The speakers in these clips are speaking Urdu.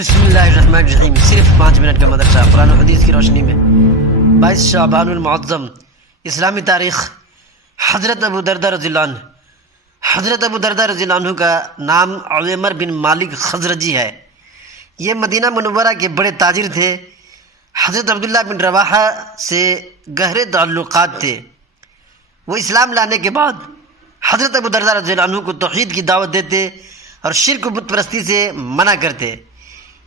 بسم اللہ الرحمن الرحیم۔ صرف 5 منٹ کا مدرسہ قرآن و حدیث کی روشنی میں 22 شعبان المعظم اسلامی تاریخ۔ حضرت ابو دردہ رضی اللہ عنہ۔ حضرت ابو دردہ رضی اللہ عنہ کا نام عمر بن مالک خزرجی ہے۔ یہ مدینہ منورہ کے بڑے تاجر تھے۔ حضرت عبداللہ بن رواحہ سے گہرے تعلقات تھے۔ وہ اسلام لانے کے بعد حضرت ابو دردہ رضی اللہ عنہ کو توحید کی دعوت دیتے اور شرک و بت پرستی سے منع کرتے۔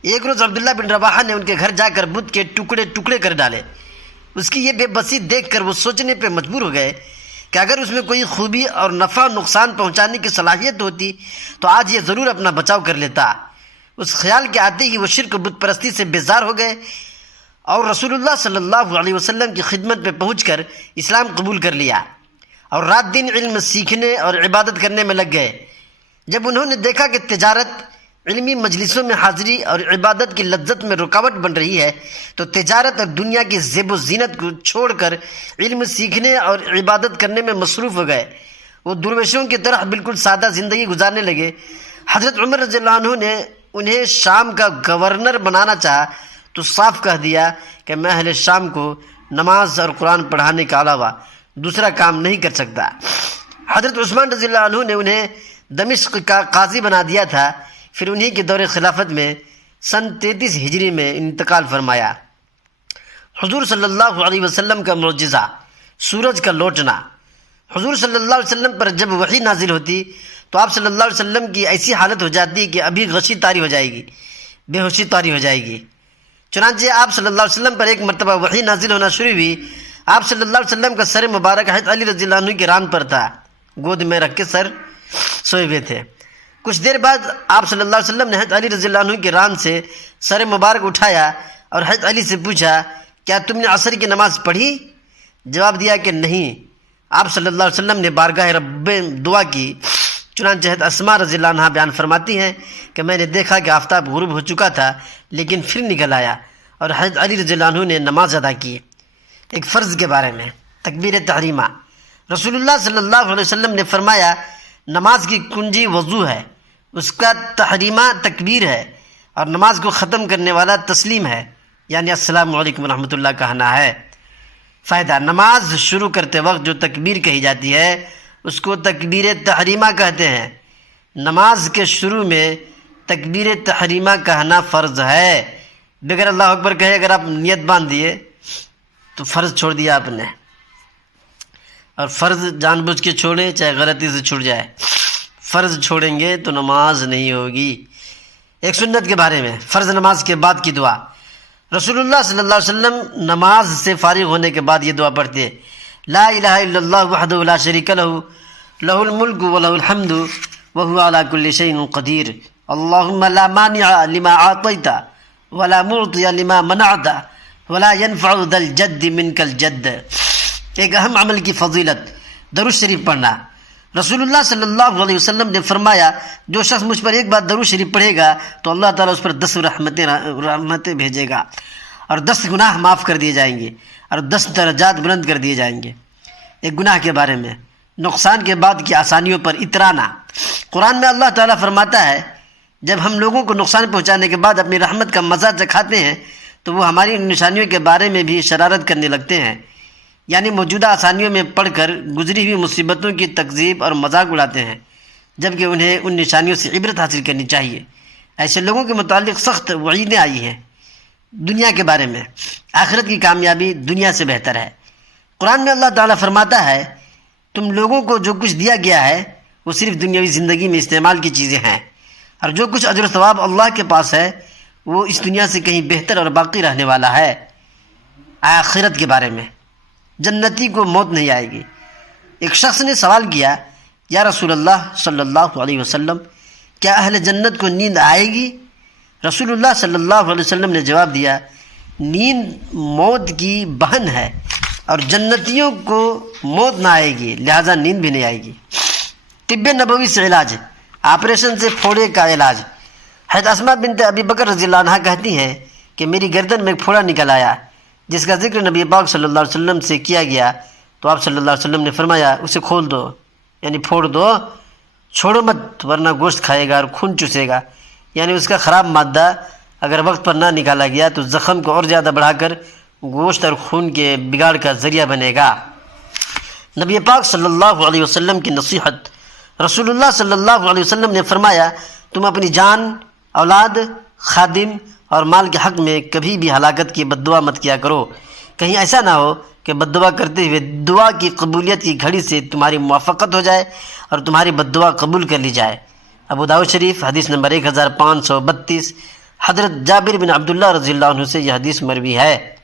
ایک روز عبداللہ بن رواحہ نے ان کے گھر جا کر بت کے ٹکڑے ٹکڑے کر ڈالے۔ اس کی یہ بے بسی دیکھ کر وہ سوچنے پہ مجبور ہو گئے کہ اگر اس میں کوئی خوبی اور نفع نقصان پہنچانے کی صلاحیت ہوتی تو آج یہ ضرور اپنا بچاؤ کر لیتا۔ اس خیال کے آتے ہی وہ شرک و بت پرستی سے بیزار ہو گئے اور رسول اللہ صلی اللہ علیہ وسلم کی خدمت پہ پہنچ کر اسلام قبول کر لیا اور رات دن علم سیکھنے اور عبادت کرنے میں لگ گئے۔ جب انہوں نے دیکھا کہ تجارت علمی مجلسوں میں حاضری اور عبادت کی لذت میں رکاوٹ بن رہی ہے تو تجارت اور دنیا کی زیب و زینت کو چھوڑ کر علم سیکھنے اور عبادت کرنے میں مصروف ہو گئے۔ وہ درویشوں کی طرح بالکل سادہ زندگی گزارنے لگے۔ حضرت عمر رضی اللہ عنہ نے انہیں شام کا گورنر بنانا چاہا تو صاف کہہ دیا کہ میں اہل شام کو نماز اور قرآن پڑھانے کے علاوہ دوسرا کام نہیں کر سکتا۔ حضرت عثمان رضی اللہ عنہ نے انہیں دمشق کا قاضی بنا دیا تھا۔ پھر انہی کے دور خلافت میں سن 33 ہجری میں انتقال فرمایا۔ حضور صلی اللہ علیہ وسلم کا معجزہ، سورج کا لوٹنا۔ حضور صلی اللہ علیہ وسلم پر جب وحی نازل ہوتی تو آپ صلی اللہ علیہ وسلم کی ایسی حالت ہو جاتی کہ ابھی غشی طاری ہو جائے گی، بے ہوشی طاری ہو جائے گی۔ چنانچہ آپ صلی اللہ علیہ وسلم پر ایک مرتبہ وحی نازل ہونا شروع ہوئی۔ آپ صلی اللہ علیہ وسلم کا سر مبارک حضرت علی رضی اللہ عنہ کی ران پر تھا، گود میں رکھ کے سر سوئے ہوئے تھے۔ کچھ دیر بعد آپ صلی اللہ علیہ وسلم نے حضرت علی رضی اللہ عنہ کی ران سے سر مبارک اٹھایا اور حضرت علی سے پوچھا کیا تم نے عصر کی نماز پڑھی؟ جواب دیا کہ نہیں۔ آپ صلی اللہ علیہ وسلم نے بارگاہ رب دعا کی۔ چنانچہ حضرت اسماء رضی اللہ عنہ بیان فرماتی ہیں کہ میں نے دیکھا کہ آفتاب غروب ہو چکا تھا لیکن پھر نکل آیا اور حضرت علی رضی اللہ عنہ نے نماز ادا کی۔ ایک فرض کے بارے میں تکبیر تحریمہ۔ رسول اللہ صلی اللہ علیہ وسلم نے فرمایا نماز کی کنجی وضو ہے، اس کا تحریمہ تکبیر ہے اور نماز کو ختم کرنے والا تسلیم ہے، یعنی السلام علیکم ورحمۃ اللہ کہنا ہے۔ فائدہ: نماز شروع کرتے وقت جو تکبیر کہی جاتی ہے اس کو تکبیر تحریمہ کہتے ہیں۔ نماز کے شروع میں تکبیر تحریمہ کہنا فرض ہے۔ بغیر اللہ اکبر کہے اگر آپ نیت باندھ دیے تو فرض چھوڑ دیا آپ نے، اور فرض جان بوجھ کے چھوڑیں چاہے غلطی سے چھوٹ جائے، فرض چھوڑیں گے تو نماز نہیں ہوگی۔ ایک سنت کے بارے میں، فرض نماز کے بعد کی دعا۔ رسول اللہ صلی اللہ علیہ وسلم نماز سے فارغ ہونے کے بعد یہ دعا پڑھتے: لا الہ الا اللہ وحدہ لا شریک لہ لہ الملک ولہ الحمد وہو علی کل شیء قدیر اللہم لا مانع لما اعطیت ولا معطی لما منعت ولا ينفع ذا الجد منک الجد۔ ایک اہم عمل کی فضیلت، درود شریف پڑھنا۔ رسول اللہ صلی اللہ علیہ وسلم نے فرمایا جو شخص مجھ پر ایک بار درود شریف پڑھے گا تو اللہ تعالیٰ اس پر 10 رحمتیں بھیجے گا اور 10 گناہ معاف کر دیے جائیں گے اور 10 درجات بلند کر دیے جائیں گے۔ ایک گناہ کے بارے میں، نقصان کے بعد کی آسانیوں پر اترانا۔ قرآن میں اللہ تعالیٰ فرماتا ہے جب ہم لوگوں کو نقصان پہنچانے کے بعد اپنی رحمت کا مزہ چکھاتے ہیں تو وہ ہماری نشانیوں کے بارے میں بھی شرارت کرنے لگتے ہیں، یعنی موجودہ آسانیوں میں پڑھ کر گزری ہوئی مصیبتوں کی تکذیب اور مذاق اڑاتے ہیں، جبکہ انہیں ان نشانیوں سے عبرت حاصل کرنی چاہیے۔ ایسے لوگوں کے متعلق سخت وعیدیں آئی ہیں۔ دنیا کے بارے میں، آخرت کی کامیابی دنیا سے بہتر ہے۔ قرآن میں اللہ تعالیٰ فرماتا ہے تم لوگوں کو جو کچھ دیا گیا ہے وہ صرف دنیاوی زندگی میں استعمال کی چیزیں ہیں، اور جو کچھ اجر و ثواب اللہ کے پاس ہے وہ اس دنیا سے کہیں بہتر اور باقی رہنے والا ہے۔ آخرت کے بارے میں، جنتی کو موت نہیں آئے گی۔ ایک شخص نے سوال کیا یا رسول اللہ صلی اللہ علیہ وسلم کیا اہل جنت کو نیند آئے گی؟ رسول اللہ صلی اللہ علیہ وسلم نے جواب دیا نیند موت کی بہن ہے اور جنتیوں کو موت نہ آئے گی لہذا نیند بھی نہیں آئے گی۔ طب نبوی سے علاج، آپریشن سے پھوڑے کا علاج۔ حضرت اسماء بنت ابی بکر رضی اللہ عنہ کہتی ہیں کہ میری گردن میں ایک پھوڑا نکل آیا جس کا ذکر نبی پاک صلی اللہ علیہ وسلم سے کیا گیا تو آپ صلی اللہ علیہ وسلم نے فرمایا اسے کھول دو، یعنی پھوڑ دو، چھوڑو مت ورنہ گوشت کھائے گا اور خون چوسے گا، یعنی اس کا خراب مادہ اگر وقت پر نہ نکالا گیا تو زخم کو اور زیادہ بڑھا کر گوشت اور خون کے بگاڑ کا ذریعہ بنے گا۔ نبی پاک صلی اللہ علیہ وسلم کی نصیحت۔ رسول اللہ صلی اللہ علیہ وسلم نے فرمایا، تم اپنی جان، اولاد، خادم اور مال کے حق میں کبھی بھی ہلاکت کی بد دعا مت کیا کرو، کہیں ایسا نہ ہو کہ بد دعا کرتے ہوئے دعا کی قبولیت کی گھڑی سے تمہاری موافقت ہو جائے اور تمہاری بد دعا قبول کر لی جائے۔ ابو داؤد شریف حدیث نمبر 1532۔ حضرت جابر بن عبداللہ رضی اللہ عنہ سے یہ حدیث مروی ہے۔